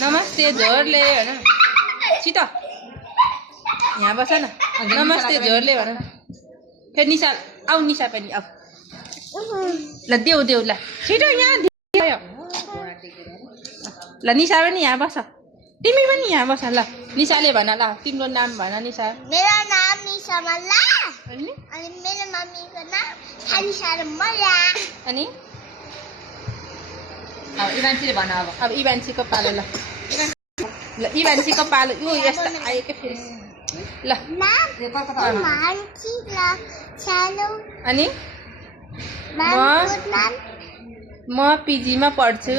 नमस्ते जोरले भन छिटो यहाँ बस न नमस्ते जोरले भन फेरि निशा आऊ निशा पनि आऊ ल देऊ देऊ ल छिटो यहाँ ल निशा पनि यहाँ बस तिमी पनि यहाँ बस ल निशाले भन ल तिम्रो नाम भन निशा मेरो नाम निशा मल्ला अनि मेरो मम्मीको नाम थानिसा मल्ला अनि अब इभान्सीले भन अब इभान्सीको पालो ल इभान्सीको पालो यो यस्तो आयो के फेरि ल अनि म पिजीमा पढ्छु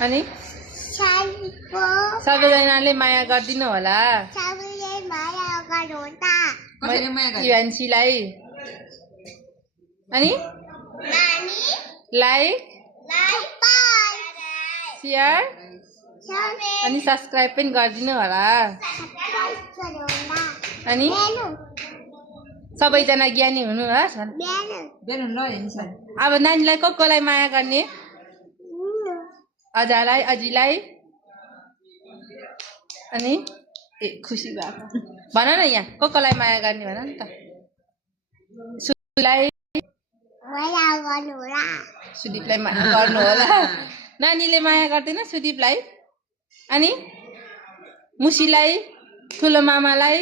अनि सबैजनाले माया गरिदिनु होला इभान्सीलाई अनि लाइक सेयर अनि सब्सक्राइब पनि गरिदिनु होला अनि सबैजना ज्ञानी हुनुहोस् अब नानीलाई कसलाई माया गर्ने अजालाई अजीलाई अनि ए खुसी भएको भन न यहाँ कसलाई माया गर्ने भन नि त सुदीपलाई माया गर्नु होला नानीले माया गर्दैन सुदीपलाई अनि मुसीलाई ठुलो मामालाई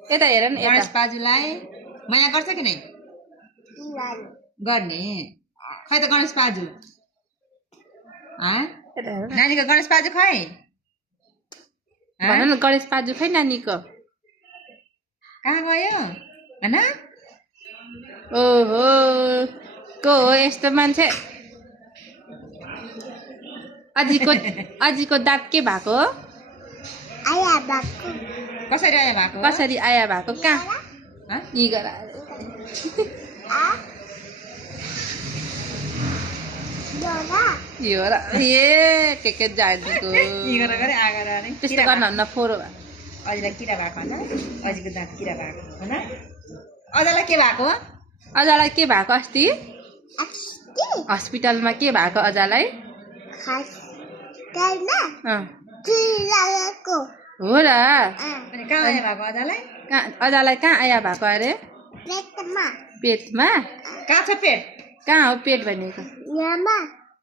यता हेर न गणेश पाजुलाई माया गर्छ कि नै गर्ने खै त गणेश पाजु नानीको गणेश पाजु खै भन न गणेश पाजु खै नानीको कहाँ गयो हैन ओहो को हो यस्तो मान्छे अजीको दाँत के भएको कसरी आया भएको कसरी आया भएको कहाँ यी गर यो र ए के जानेको यी गरेर गरे आगर नि त्यस्तो गर्नुहुन्न फोरो भयो अझैलाई किरा भएको हैन अझैको दाँत किरा भएको हैन अझैलाई के भएको अजालाई के भएको अस्ति हस्पिटलमा के भएको अजालाई हो र अनि कहाँ आया भएको अझैलाई अजालाई कहाँ आया भएको अरे पेटमा कहाँ छ पेट कहाँ हो पेट भनेको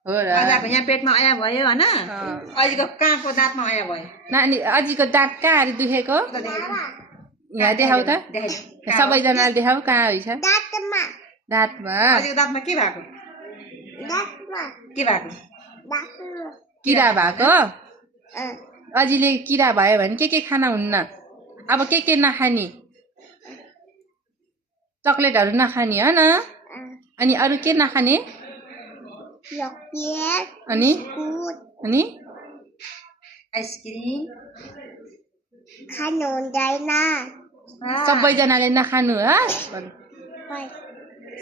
हो र अझको यहाँ पेटमा आया भयो हैन अझैको कहाँको दाँतमा आया भयो नानी अजीको दाँत कहाँ अरे दुखेको यहाँ देखाउ त सबैजनाले देखाऊ कहाँ होइछ दाँतमा अझैको दाँतमा के भएको के भएको किरा भएको अजीले किरा भयो भने के खाना हुन्न अब के नखाने चक्लेटहरू नखाने हो न अनि अरू के नखाने अनि अनि आइसक्रिम खानु हुँदैन सबैजनाले नखानु होस्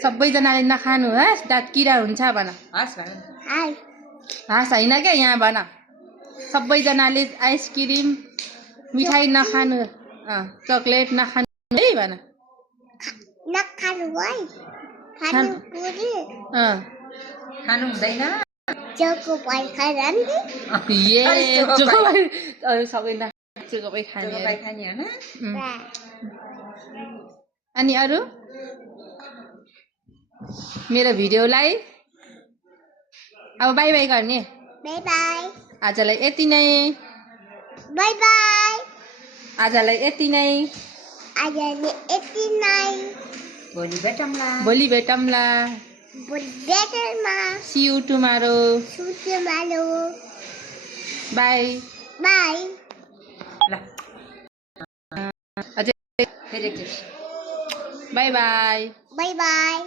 सबैजनाले नखानु होस् दाँत किरा हुन्छ भन हस् हाँस होइन क्या यहाँ भन सबैजनाले आइसक्रिम मिठाई नखानु चक्लेट नखानु है भन नखानु है खानु पुरी खानु हुँदैन चोको पाइ खान ए चोकोपाई सबै चोकोपाई खाने हैन अनि अरू मेरो भिडियोलाई अब बाई बाई गर्ने बाई बाई आजलाई यति नै बाई बाई आजलाई यति नै आजले यति नै भोलि भेटौँला See you tomorrow. Bye. Bye. Bye bye. Bye bye.